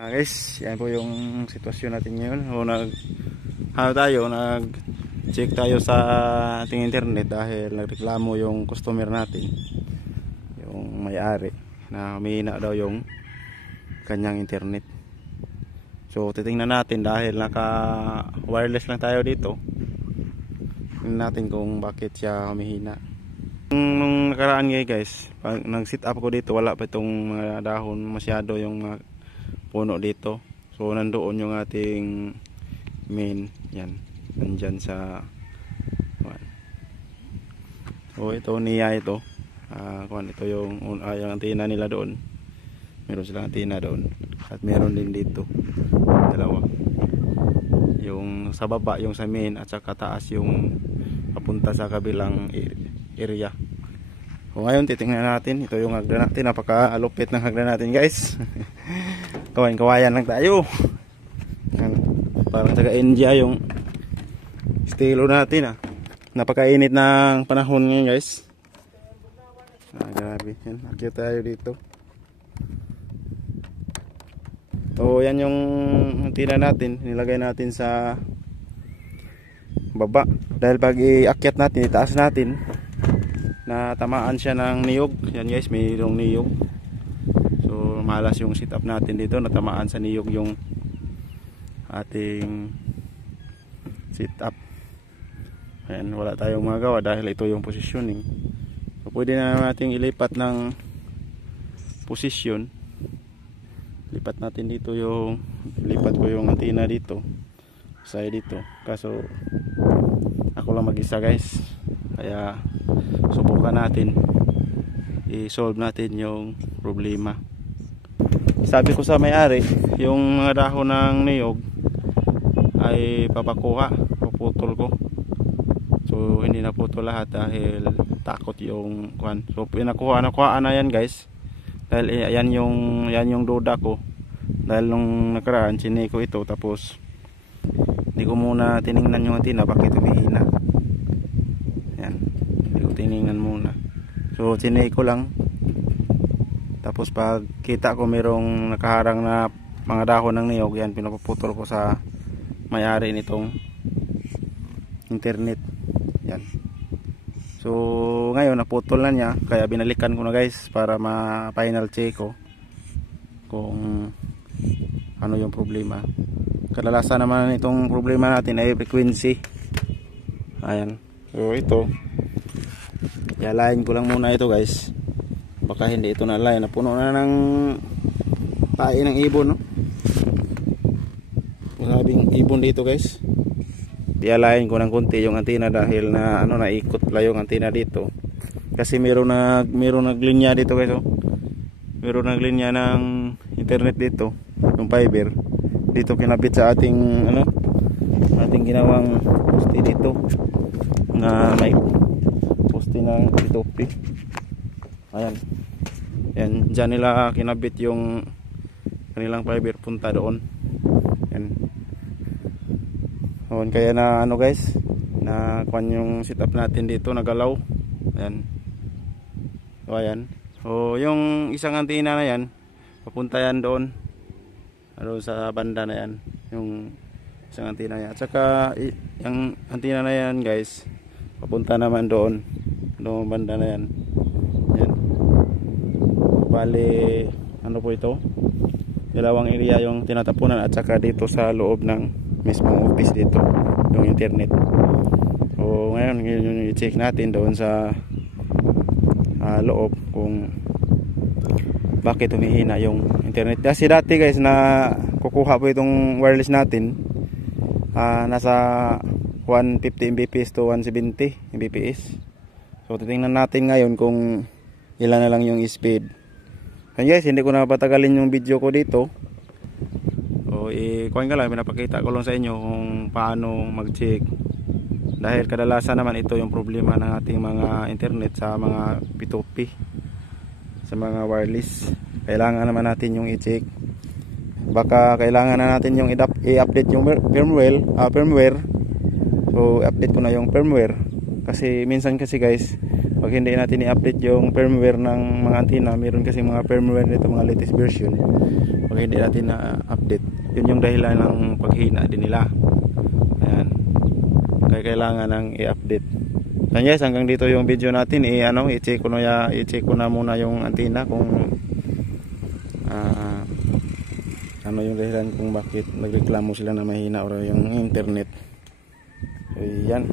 Guys, yan po yung sitwasyon natin ngayon. O nag-check tayo sa ating internet dahil nagreklamo yung customer natin, yung may-ari, na humihina daw yung kanyang internet. So titingnan natin dahil naka wireless lang tayo dito. Tingnan natin kung bakit siya humihina. Nung nakaraan guys, pag nag-sit up ko dito, wala pa itong mga dahon masyado yung mga puno dito. So nandoon yung ating main, yan, nandyan sa so ito niya ito. Ito yung antenna nila doon. Meron silang antenna doon at meron din dito dalawa, yung sa baba yung sa main at saka taas yung papunta sa kabilang area. So ngayon titingnan natin, ito yung hagdan natin, napaka-alupit ng hagdan natin guys. Kawayan lang tayo. Parang taga India yung estilo natin Napakainit ng panahon ngayon guys. Grabe yan, akyat tayo dito. So yan yung antenna natin, nilagay natin sa baba. Dahil pag iakyat natin, itaas natin, na tamaan siya ng niyog. Yan guys, mayroong niyog. So malas yung setup natin dito, natamaan sa niyog yung ating setup. Ayan, wala tayong magagawa dahil ito yung positioning. So pwede na natin ilipat ng position. Lipat natin dito yung lipat ko yung antenna dito. Saya dito. Kaso ako lang mag-isa guys. Kaya subukan natin i-solve natin yung problema. Sabi ko sa may-ari, yung mga dahon ng niyog ay papakuha, puputol ko. So hindi na putol lahat dahil takot yung kwan. So nakuha na yan guys. Dahil yan yung duda ko. Dahil nung nakaraan sinay ko ito, tapos hindi ko muna tiningnan yung antenna bakit humihina. Yan, hindi ko tiningnan muna. So sinay ko lang. Tapos pag kita ko merong nakaharang na mga dahon ng niyog, yan pinapuputol ko sa may-ari nitong internet. Yan. So ngayon naputol na niya, kaya binalikan ko na guys para ma-final check ko kung ano yung problema. Kadalasan naman itong problema natin ay frequency. Ayan. So ito, i-align ko lang muna ito guys. Baka hindi ito na-align. Napuno na ng tae ng ibon, no? Maraming ibon dito guys. I-align ko ng konti yung antenna dahil na naikot pala yung antenna dito. Kasi meron naglinya dito guys, oh. Meron naglinya ng internet dito, yung fiber. Dito kinabit sa ating ating ginawang poste dito. Na may poste ng P2P. Ayan. Yan, dyan nila kinabit yung kanilang fiber punta doon. Yan. Kaya na guys, na kwan yung setup natin dito, nagalaw. Ayan. So ayan. So yung isang antenna na yan, papunta yan doon. Sa banda na yan, yung isang antenna yan. At saka yung antenna na yan guys, papunta naman doon banda na yan. Yan. Bali, po ito? Dalawang area yung tinatapunan at saka dito sa loob ng mismong office dito, yung internet. So ngayon yung i-check natin doon sa loob kung bakit humihina yung internet. Kasi dati guys, na kukuha po itong wireless natin, nasa 150 Mbps to 170 Mbps. So titingnan natin ngayon kung ilan na lang yung speed. And guys, hindi ko na patagalin yung video ko dito. So kuhaan ka lang, pinapakita ko lang sa inyo kung paano mag-check. Dahil kadalasan naman ito yung problema ng ating mga internet sa mga P2P, sa mga wireless. Kailangan naman natin yung i-check. Baka kailangan na natin yung i-update yung firmware. So update ko na yung firmware. Kasi minsan kasi guys, pag hindi natin i-update yung firmware ng mga antena, meron kasi mga firmware nito, mga latest version, pag hindi natin na-update, yun yung dahilan ng paghina din nila. Ayan, kaya kailangan ng i-update. So guys, hanggang dito yung video natin. I-check ko na muna yung antena kung ano yung dahilan kung bakit nagreklamo sila na mahina o yung internet. So yan.